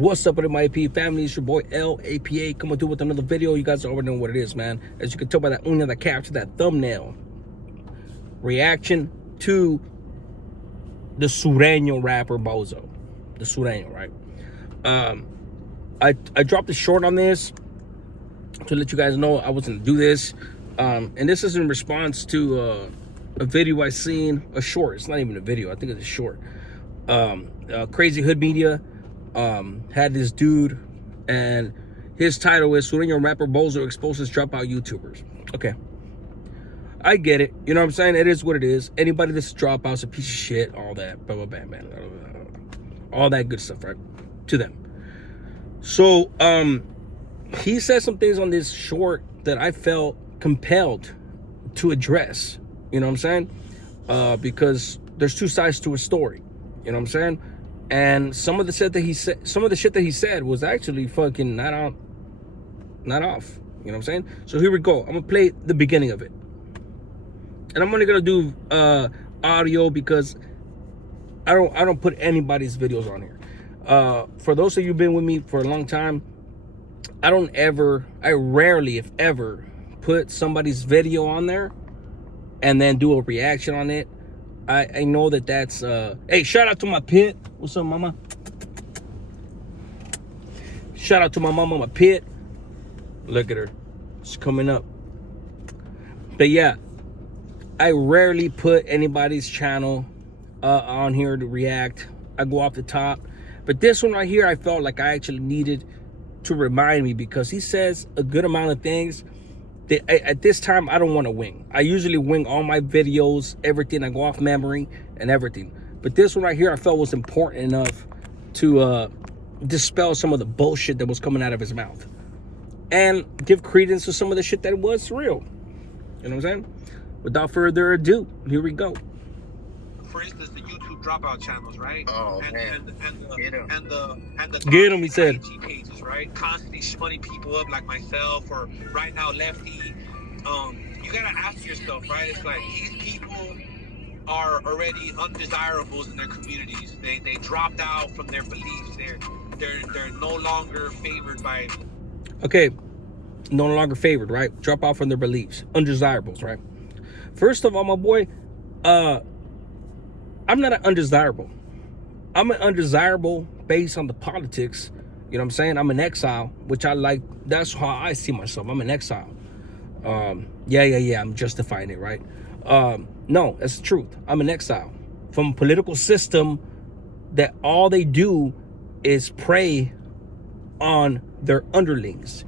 What's up, MIP family? It's your boy LAPA coming through with another video. You guys already know what it is, man. As you can tell by that uña that captured that thumbnail. Reaction to the Sureño rapper Bozo. The Sureño, right? I dropped a short on this to let you guys know I was gonna do this. And this is in response to a video I seen, a short. It's not even a video, I think it's a short. Crazy Hood Media had this dude, and his title is Sureño rapper Bozo exposes dropout YouTubers. Okay, I get it, you know what I'm saying? It is what it is. Anybody that's a dropout's a piece of shit, all that, blah, blah, blah, man, all that good stuff, right? To them. So, he said some things on this short that I felt compelled to address, you know what I'm saying? Because there's two sides to a story, you know what I'm saying? And some of the shit that he said was actually fucking not off. You know what I'm saying? So here we go. I'm gonna play the beginning of it. And I'm only gonna do audio because I don't put anybody's videos on here. For those of you who've been with me for a long time, I rarely, if ever, put somebody's video on there and then do a reaction on it. I know that's hey, shout out to my pit. What's up, mama? Shout out to my mama, my pit. Look at her, she's coming up. But yeah, I rarely put anybody's channel on here to react. I go off the top, but this one right here, I felt like I actually needed to remind me, because he says a good amount of things that at this time I don't want to wing. I usually wing all my videos, everything. I go off memory and everything. But this one right here I felt was important enough to dispel some of the bullshit that was coming out of his mouth and give credence to some of the shit that was real. You know what I'm saying? Without further ado, here we go. For instance, the YouTube dropout channels, right? Oh, and man. the Get him, he said. IG pages, right? Constantly shmoney people up like myself, or right now Lefty. You gotta ask yourself, right? It's like these people are already undesirables in their communities. They dropped out from their beliefs. They're no longer favored by. Okay, no longer favored, right? Drop out from their beliefs, undesirables, right? First of all, my boy, I'm not an undesirable. I'm an undesirable based on the politics. You know what I'm saying? I'm an exile, which I like. That's how I see myself. I'm an exile. Yeah. I'm justifying it, right? No, that's the truth. I'm an exile from a political system that all they do is prey on their underlings.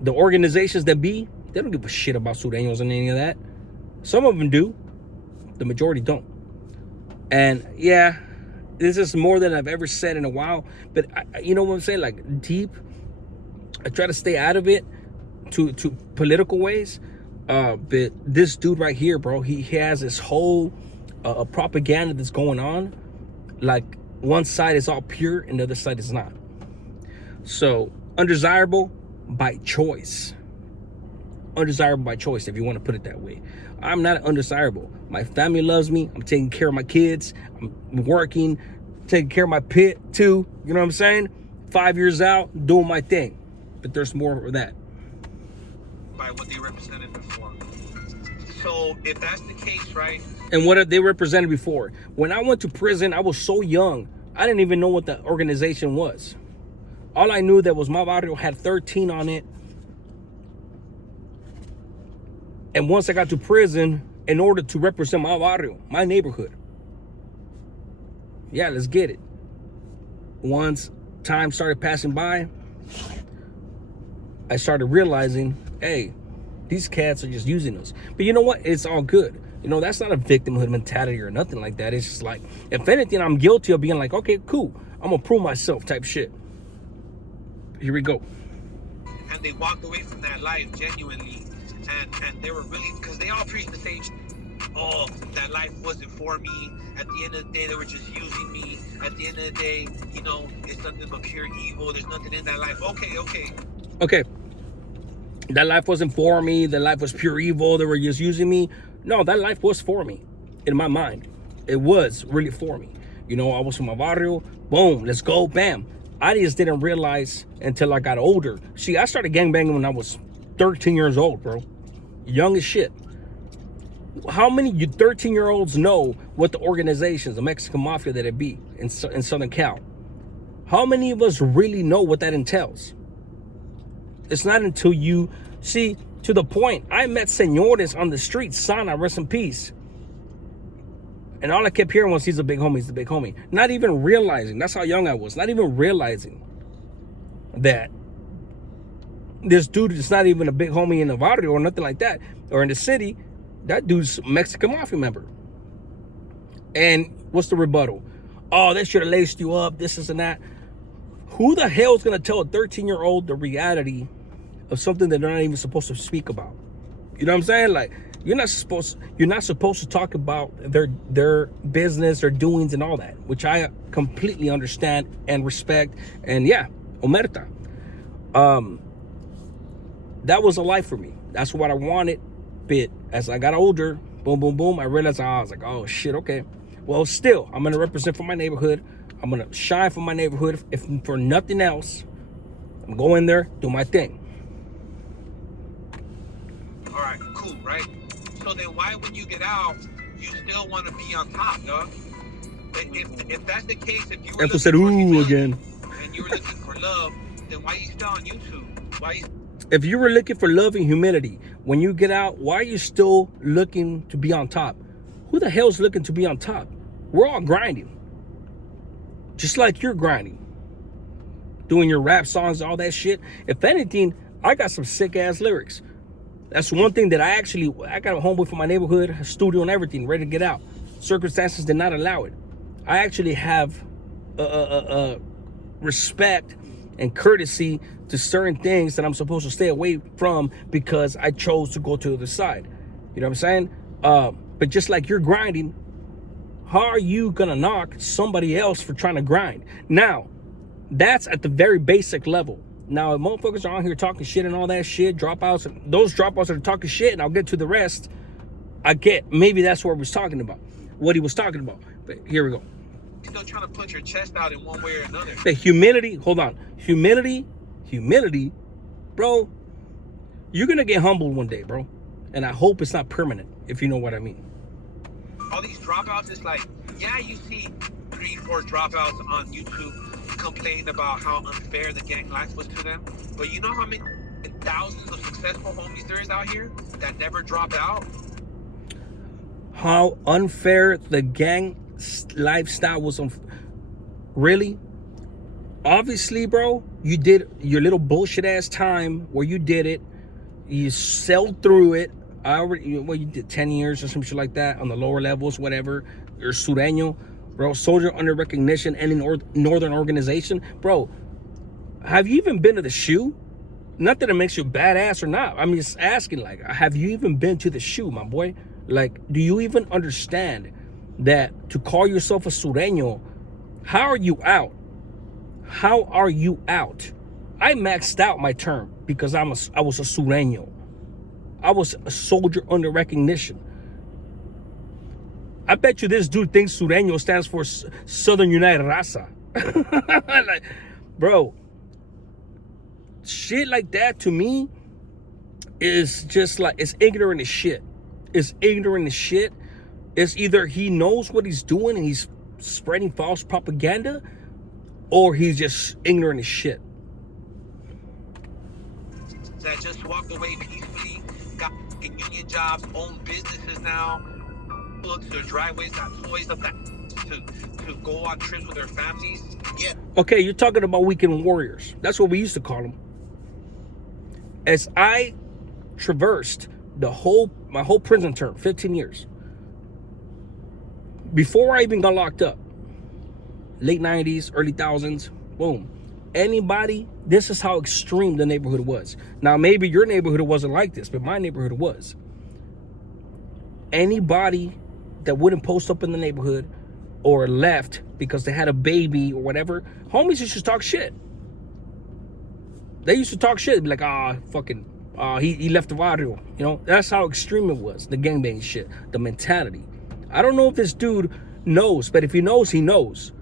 The organizations that they don't give a shit about Sureños and any of that. Some of them do. The majority don't. And yeah, this is more than I've ever said in a while. But you know what I'm saying? Like deep. I try to stay out of it to political ways. But this dude right here, bro, he has this whole propaganda that's going on. Like one side is all pure and the other side is not. So undesirable by choice. Undesirable by choice, if you want to put it that way. I'm not undesirable. My family loves me. I'm taking care of my kids. I'm working, taking care of my pit too. You know what I'm saying? 5 years out, doing my thing. But there's more of that. By what they represented before. So if that's the case, right? And what they represented before. When I went to prison, I was so young. I didn't even know what the organization was. All I knew that was my barrio had 13 on it. And once I got to prison, in order to represent my barrio, my neighborhood. Yeah, let's get it. Once time started passing by, I started realizing, hey, these cats are just using us. But you know what? It's all good. You know, that's not a victimhood mentality or nothing like that. It's just like, if anything, I'm guilty of being like, okay, cool. I'm going to prove myself type shit. Here we go. And they walked away from that life genuinely. And they were really, because they all preached the same, oh, that life wasn't for me. At the end of the day, they were just using me. At the end of the day, you know, it's nothing but pure evil. There's nothing in that life. Okay. That life wasn't for me. That life was pure evil. They were just using me. No, that life was for me in my mind. It was really for me. You know, I was from my barrio. Boom, let's go, bam. I just didn't realize until I got older. See, I started gangbanging when I was 13 years old, bro. Young as shit. How many 13-year-olds know what the organizations, the Mexican mafia that it be in Southern Cal? How many of us really know what that entails? It's not until you see, to the point, I met senores on the street, Sana, rest in peace. And all I kept hearing was, he's a big homie, he's a big homie. Not even realizing, that's how young I was, not even realizing that this dude is not even a big homie in the barrio or nothing like that, or in the city. That dude's a Mexican mafia member. And what's the rebuttal? Oh, they should have laced you up, this and that. Who the hell is going to tell a 13-year-old the reality of something that they're not even supposed to speak about? You know what I'm saying? Like, you're not supposed to talk about their business, their doings and all that, which I completely understand and respect. And yeah, omerta. That was a life for me. That's what I wanted. But as I got older, boom, boom, boom, I realized, I was like, oh shit, okay. Well, still, I'm gonna represent for my neighborhood. I'm gonna shine for my neighborhood. If for nothing else, I'm going there, do my thing. All right, cool, right? So then why, when you get out, you still want to be on top, dog? If that's the case, if you were looking said, for ooh, humility again. and you were looking for love, then why are you still on YouTube? Why? If you were looking for love and humility, when you get out, why are you still looking to be on top? Who the hell's looking to be on top? We're all grinding. Just like you're grinding. Doing your rap songs, all that shit. If anything, I got some sick ass lyrics. That's one thing that I got a homeboy from my neighborhood, a studio and everything, ready to get out. Circumstances did not allow it. I actually have respect and courtesy to certain things that I'm supposed to stay away from because I chose to go to the other side. You know what I'm saying? But just like you're grinding, how are you gonna knock somebody else for trying to grind? Now, that's at the very basic level. Now, if motherfuckers are on here talking shit and all that shit, dropouts, and those dropouts are talking shit, and I'll get to the rest. I get, maybe that's what he was talking about. But here we go. You're still trying to put your chest out in one way or another. The humility, hold on. Humility, bro, you're gonna get humbled one day, bro. And I hope it's not permanent, if you know what I mean. All these dropouts, it's like, yeah, you see 3-4 dropouts on YouTube complain about how unfair the gang life was to them. But you know how many thousands of successful homies there is out here that never dropped out? How unfair the gang lifestyle was. Really? Obviously, bro, you did your little bullshit ass time where you did it. You sailed through it. You did 10 years or some shit like that on the lower levels, whatever. You're sureño, bro, soldier under recognition and in northern organization. Bro, have you even been to the shoe? Not that it makes you badass or not. I'm just asking, like, have you even been to the shoe, my boy? Like, do you even understand that to call yourself a sureño, how are you out? How are you out? I maxed out my term because I was a sureño. I was a soldier under recognition. I bet you this dude thinks sureño stands for Southern United Raza. Like, bro, shit like that to me is just like, it's ignorant as shit. It's ignorant as shit. It's either he knows what he's doing and he's spreading false propaganda, or he's just ignorant as shit. That just walked away peacefully, got union jobs, own businesses now, books, their driveways, got toys up that to go on trips with their families. Yeah. Okay, you're talking about Weing Warriors. That's what we used to call them. As I traversed my whole prison term, 15 years, before I even got locked up, late 90s, early thousands, boom. Anybody, this is how extreme the neighborhood was. Now, maybe your neighborhood wasn't like this, but my neighborhood was. Anybody that wouldn't post up in the neighborhood or left because they had a baby or whatever, homies used to talk shit. They used to talk shit, be like, he left the barrio. You know, that's how extreme it was, the gangbang shit, the mentality. I don't know if this dude knows. But if he knows, he knows.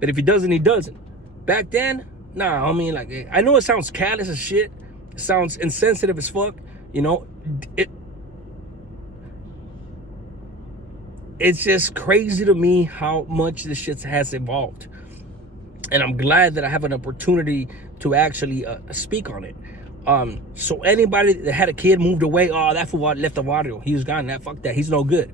But if he doesn't, he doesn't. Back then, nah, I mean, like, I know it sounds callous as shit. It sounds insensitive as fuck. You know, it's just crazy to me how much this shit has evolved. And I'm glad that I have an opportunity to actually speak on it. So anybody that had a kid moved away, oh, that fool left the barrio. He was gone. That fuck that. He's no good.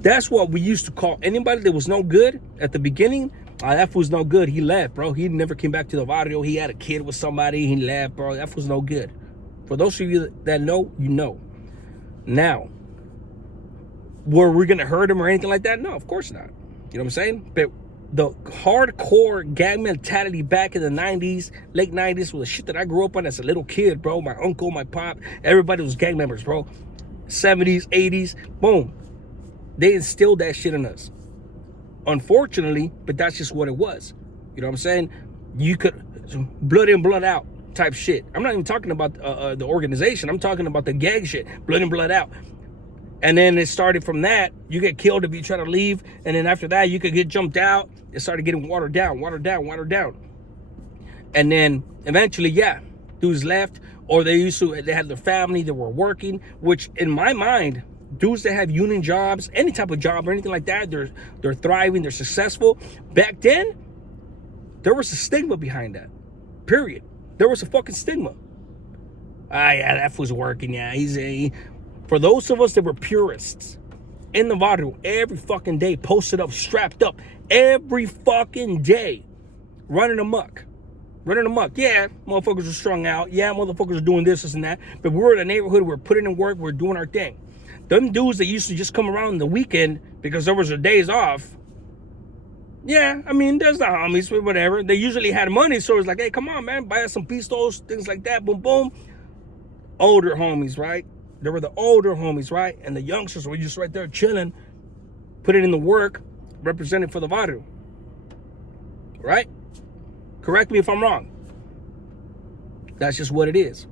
That's what we used to call anybody that was no good at the beginning. That fool's no good. He left, bro. He never came back to the barrio. He had a kid with somebody. He left, bro. That fool's no good. For those of you that know, you know. Now, were we gonna hurt him or anything like that? No, of course not. You know what I'm saying? But the hardcore gang mentality back in the 90s, late 90s, was the shit that I grew up on as a little kid, bro. My uncle, my pop, everybody was gang members, bro. 70s, 80s, boom. They instilled that shit in us. Unfortunately, but that's just what it was. You know what I'm saying? You could, blood in, blood out type shit. I'm not even talking about the organization. I'm talking about the gang shit. Blood in, blood out. And then it started from that. You get killed if you try to leave. And then after that, you could get jumped out. It started getting watered down, watered down, watered down. And then eventually, yeah, dudes left. Or they had their family that were working. Which in my mind, dudes that have union jobs, any type of job or anything like that, they're thriving, they're successful. Back then, there was a stigma behind that. Period. There was a fucking stigma. Yeah, that fool's working. Yeah, for those of us that were purists, in the barrio every fucking day, posted up, strapped up, every fucking day, running amok. Yeah, motherfuckers were strung out. Yeah, motherfuckers were doing this and that. But we were in the neighborhood, we're putting in work, we're doing our thing. Them dudes that used to just come around the weekend because there was their days off. Yeah, I mean, there's the homies, whatever. They usually had money, so it's like, hey, come on, man, buy us some pistols, things like that, boom, boom. Older homies, right? There were the older homies, right? And the youngsters were just right there chilling, putting in the work, representing for the barrio. Right? Correct me if I'm wrong. That's just what it is.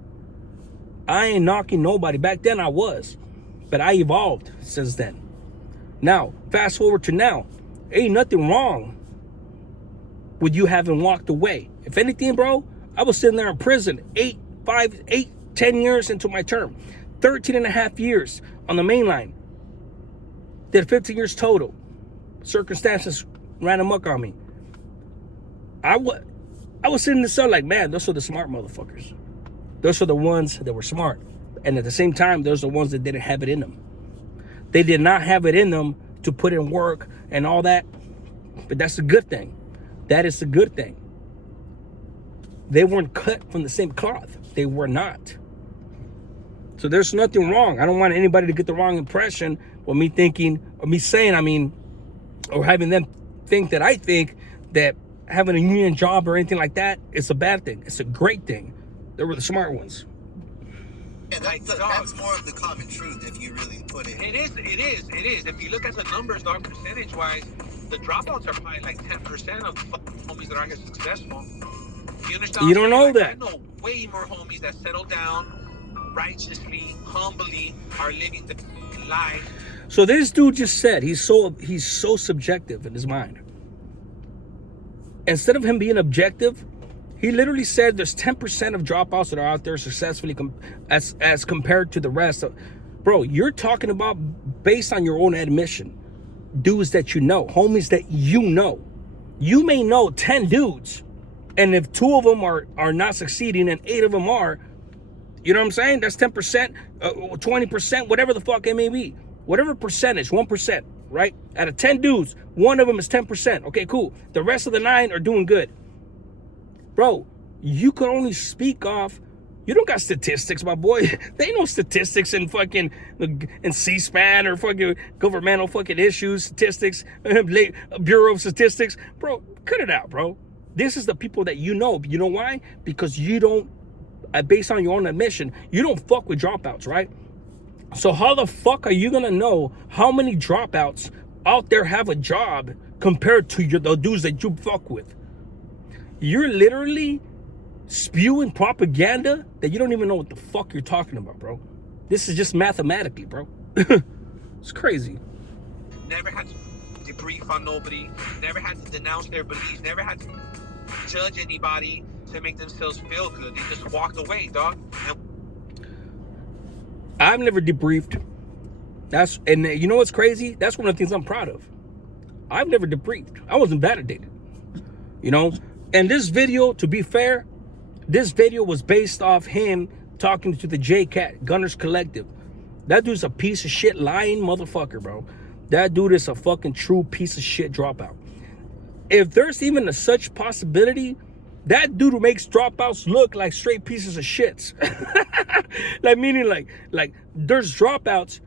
I ain't knocking nobody. Back then I was. But I evolved since then. Now, fast forward to now. Ain't nothing wrong with you having walked away. If anything, bro, I was sitting there in prison 10 years into my term. 13 and a half years on the main line. Did 15 years total. Circumstances ran amok on me. I was sitting in the cell like, man, those are the smart motherfuckers. Those are the ones that were smart. And at the same time, those are the ones that didn't have it in them. They did not have it in them to put in work and all that. But that's a good thing. That is a good thing. They weren't cut from the same cloth. They were not. So there's nothing wrong. I don't want anybody to get the wrong impression or me thinking, or me saying, I mean, or having them think that I think that having a union job or anything like that is a bad thing. It's a great thing. They were the smart ones. Yeah, that's more of the common truth if you really put it. It is. If you look at the numbers, dog, percentage-wise, the dropouts are probably like 10% of the homies that are successful. You understand? You don't know that. I know way more homies that settle down righteously, humbly, are living the life. So this dude just said he's so subjective in his mind. Instead of him being objective, he literally said there's 10% of dropouts that are out there successfully as compared to the rest. Bro, you're talking about based on your own admission. Dudes that you know, homies that you know. You may know 10 dudes, and if 2 of them are not succeeding and 8 of them are, you know what I'm saying? That's 10%, 20%, whatever the fuck it may be. Whatever percentage, 1%, right? Out of 10 dudes, 1 of them is 10%. Okay, cool. The rest of the 9 are doing good. Bro, you could only speak off, you don't got statistics, my boy. They ain't no statistics in fucking, in C-SPAN or fucking governmental fucking issues, statistics, Bureau of Statistics. Bro, cut it out, bro. This is the people that you know. You know why? Because you don't, based on your own admission, you don't fuck with dropouts, right? So how the fuck are you gonna know how many dropouts out there have a job compared to the dudes that you fuck with? You're literally spewing propaganda that you don't even know what the fuck you're talking about, bro. This is just mathematically, bro. It's crazy. Never had debrief on nobody, never had to denounce their beliefs, never had to judge anybody to make themselves feel good. They just walked away, dog. I've never debriefed. And you know what's crazy? That's one of the things I'm proud of. I've never debriefed. I wasn't validated. You know? And this video, to be fair, this video was based off him talking to the J-Cat, Gunners Collective. That dude's a piece of shit lying motherfucker, bro. That dude is a fucking true piece of shit dropout. If there's even a such possibility, that dude makes dropouts look like straight pieces of shits. Like, meaning like there's dropouts,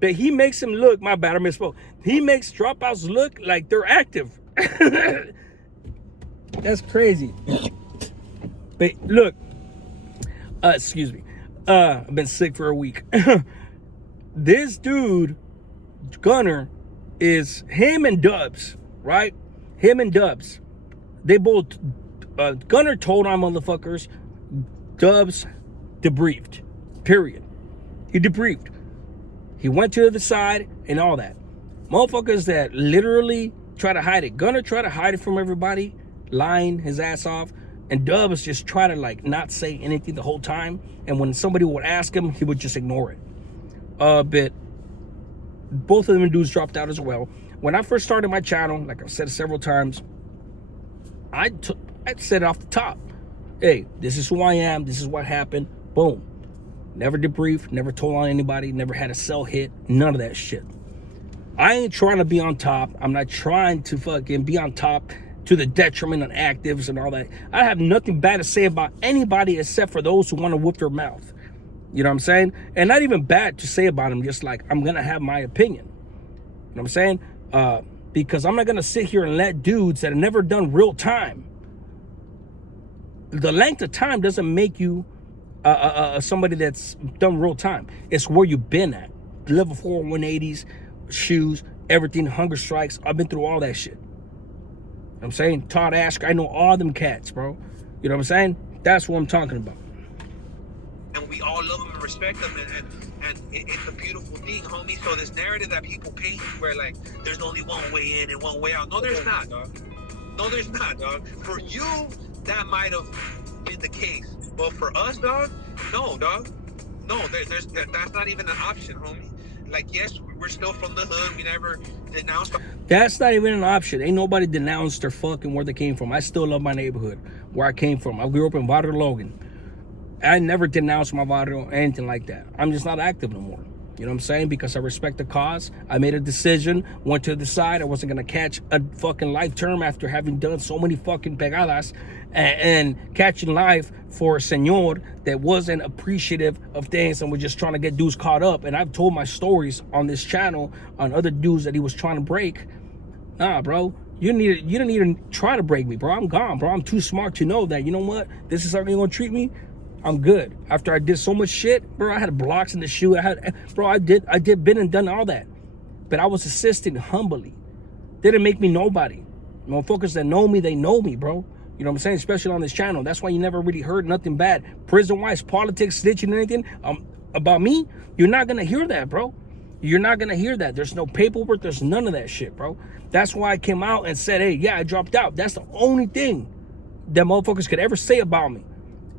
but he makes them look, my bad, I misspoke. He makes dropouts look like they're active. That's crazy. But look, excuse me. I've been sick for a week. This dude, Gunner, is him and Dubs, right? Him and Dubs. They both, Gunner told on motherfuckers, Dubs debriefed, period. He debriefed. He went to the other side and all that. Motherfuckers that literally try to hide it. Gunner try to hide it from everybody, lying his ass off. And Dubs just try to like not say anything the whole time. And when somebody would ask him, he would just ignore it. But both of them dudes dropped out as well. When I first started my channel, like I've said several times, I said it off the top. Hey, this is who I am. This is what happened. Boom. Never debriefed, never told on anybody, never had a cell hit, none of that shit. I ain't trying to be on top. I'm not trying to fucking be on top to the detriment of actives and all that. I have nothing bad to say about anybody except for those who want to whoop their mouth. You know what I'm saying? And not even bad to say about them, just like I'm going to have my opinion. You know what I'm saying? Because I'm not going to sit here and let dudes that have never done real time. The length of time doesn't make you somebody that's done real time. It's where you've been at. Level 4 180s, shoes, everything, hunger strikes. I've been through all that shit. You know what I'm saying? Todd Ash, I know all them cats, bro. You know what I'm saying? That's what I'm talking about. And we all love them and respect them, and it's a beautiful thing, homie. So this narrative that people paint where like there's only one way in and one way out. No, there's not, dog. No, there's not, dog. For you, that might have been the case. But for us, dog, no, dog. No, that's not even an option, homie. Like, yes, we're still from the hood. We never denounced. That's not even an option. Ain't nobody denounced their fucking where they came from. I still love my neighborhood, where I came from. I grew up in Barrio Logan. I never denounced my barrio or anything like that. I'm just not active no more. You know what I'm saying? Because I respect the cause. I made a decision, went to the side. I wasn't going to catch a fucking life term after having done so many fucking pegadas and catching life for a senor that wasn't appreciative of things and was just trying to get dudes caught up. And I've told my stories on this channel on other dudes that he was trying to break. Nah, bro. You don't need to try to break me, bro. I'm gone, bro. I'm too smart to know that, you know what? This is how you're going to treat me. I'm good. After I did so much shit, bro, I had blocks in the shoe. I did been and done all that. But I was assisting humbly. Didn't make me nobody. Motherfuckers that know me, they know me, bro. You know what I'm saying? Especially on this channel. That's why you never really heard nothing bad. Prison-wise, politics, snitching, anything about me, you're not going to hear that, bro. You're not going to hear that. There's no paperwork. There's none of that shit, bro. That's why I came out and said, hey, yeah, I dropped out. That's the only thing that motherfuckers could ever say about me.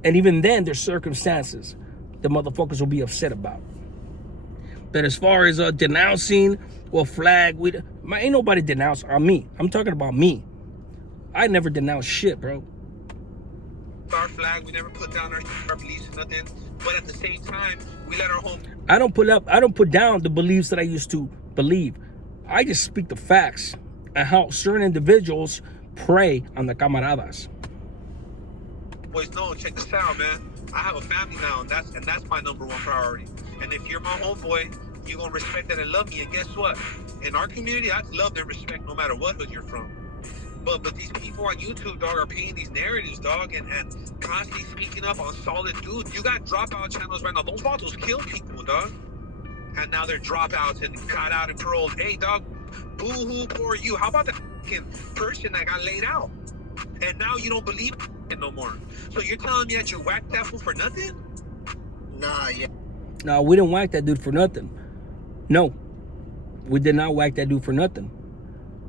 And even then, there's circumstances the motherfuckers will be upset about. But as far as denouncing, well, flag, ain't nobody denounce on me. I'm talking about me. I never denounced shit, bro. Our flag, we never put down our beliefs or nothing. But at the same time, we let our home. I don't put down the beliefs that I used to believe. I just speak the facts and how certain individuals prey on the camaradas. Boys, no, check this out, man. I have a family now, and that's my number one priority. And if you're my homeboy, you're gonna respect that and love me. And guess what? In our community, I love and respect no matter what hood you're from. But these people on YouTube, dog, are painting these narratives, dog, and constantly speaking up on solid dudes. You got dropout channels right now. Those vatos kill people, dog. And now they're dropouts and got out and paroled. Hey, dog, boo-hoo, poor you. How about that fucking person that got laid out? And now you don't believe it no more. So you're telling me that you whacked that fool for nothing? Nah, yeah. No, we didn't whack that dude for nothing. No, we did not whack that dude for nothing.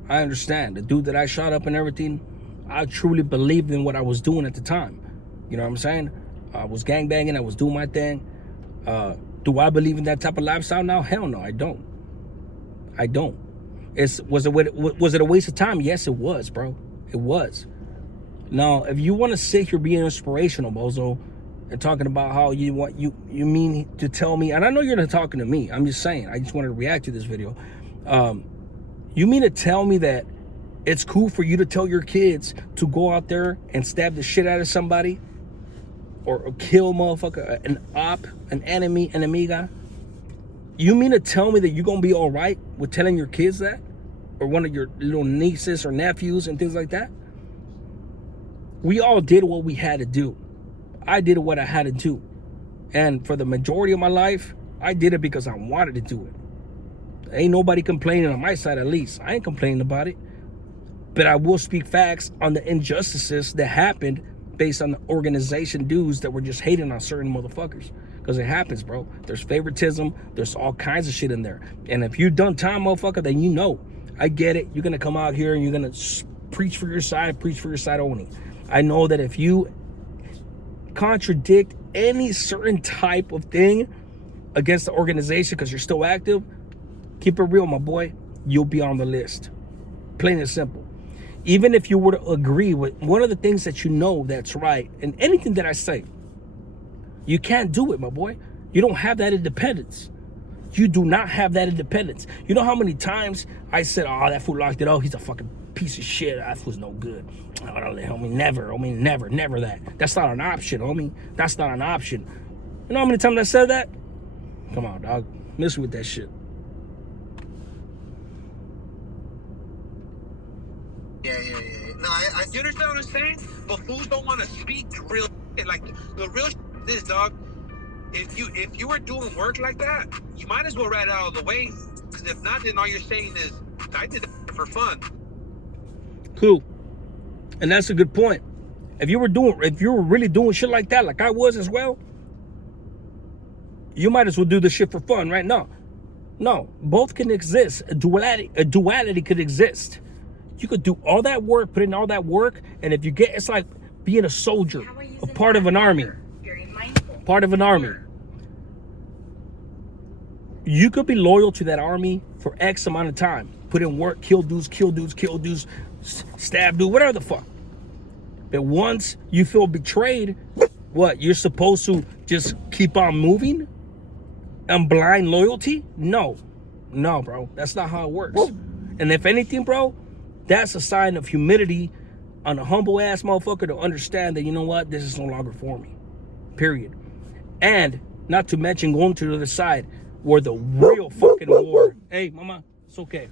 I understand. The dude that I shot up and everything, I truly believed in what I was doing at the time. You know what I'm saying? I was gangbanging. I was doing my thing. Do I believe in that type of lifestyle now? Hell no, I don't. I don't. Was it a waste of time? Yes, it was, bro. It was. Now, if you want to sit here being inspirational, Bozo, and talking about how you mean to tell me, and I know you're not talking to me. I'm just saying. I just wanted to react to this video. You mean to tell me that it's cool for you to tell your kids to go out there and stab the shit out of somebody, or kill motherfucker, an op, an enemy, an amiga? You mean to tell me that you're gonna be all right with telling your kids that, or one of your little nieces or nephews and things like that? We all did what we had to do. I did what I had to do, and for the majority of my life, I did it because I wanted to do it. Ain't nobody complaining on my side, at least. I ain't complaining about it. But I will speak facts on the injustices that happened based on the organization dudes that were just hating on certain motherfuckers. Because it happens, bro. There's favoritism. There's all kinds of shit in there. And if you done time, motherfucker, then you know. I get it. You're going to come out here and you're going to preach for your side only. I know that if you contradict any certain type of thing against the organization because you're still active, keep it real, my boy, you'll be on the list. Plain and simple. Even if you were to agree with one of the things that you know that's right, and anything that I say, you can't do it, my boy. You don't have that independence. You do not have that independence. You know how many times I said, oh, that fool locked it up. He's a fucking piece of shit. That fool's no good. Oh, homie, never that. That's not an option, homie. That's not an option. You know how many times I said that? Come on, dog. Miss with that shit. Yeah. No, I You understand what I'm saying? But fools don't want to speak real shit. Like, the real shit is, dog, if you were doing work like that, you might as well write it out of the way. Because if not, then all you're saying is, I did it for fun. Cool. And that's a good point. If you were really doing shit like that, like I was as well, you might as well do the shit for fun, right? No, both can exist. A duality could exist. You could do all that work, put in all that work, and if you get, it's like being a soldier, a part of an army. Part of an army. You could be loyal to that army for X amount of time. Put in work, kill dudes, stab dudes, whatever the fuck. But once you feel betrayed, what? You're supposed to just keep on moving? And blind loyalty? No, bro. That's not how it works. And if anything, bro, that's a sign of humility on a humble ass motherfucker to understand that, you know what, this is no longer for me. Period. And not to mention going to the other side where the real fucking war. Hey, mama, it's okay.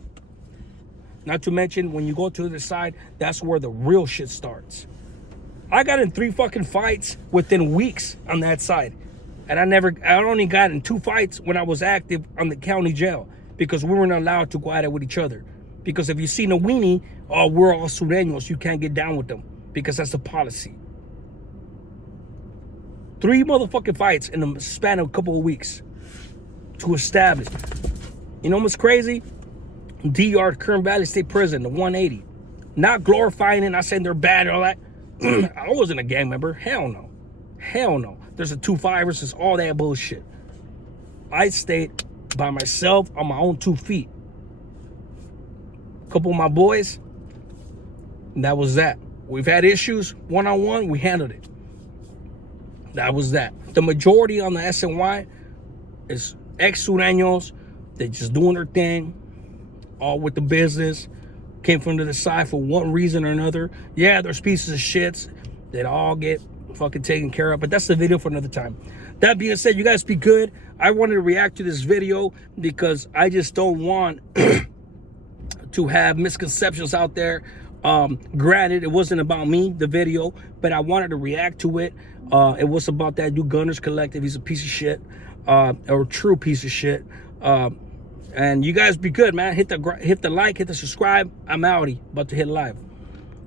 Not to mention when you go to the other side, that's where the real shit starts. I got in 3 fucking fights within weeks on that side. And I only got in 2 fights when I was active on the county jail because we weren't allowed to go at it with each other. Because if you see a weenie, oh, we're all Sureños, you can't get down with them because that's the policy. 3 motherfucking fights in the span of a couple of weeks to establish. You know what's crazy? DR, Kern Valley State Prison, the 180. Not glorifying it, not saying they're bad and all that. I wasn't a gang member. Hell no. There's a 2-5 versus all that bullshit. I stayed by myself on my own 2 feet. Couple of my boys, and that was that. We've had issues one-on-one, we handled it. That was that. The majority on the SNY is ex-Sureños. They just doing their thing, all with the business. Came from the side for one reason or another. Yeah, there's pieces of shits that all get fucking taken care of, but that's the video for another time. That being said, you guys be good. I wanted to react to this video because I just don't want to have misconceptions out there. Granted, it wasn't about me, the video, but I wanted to react to it. It was about that dude Gunners Collective. He's a piece of shit, or a true piece of shit. And you guys be good, man. Hit the like, hit the subscribe. I'm outie. About to hit live.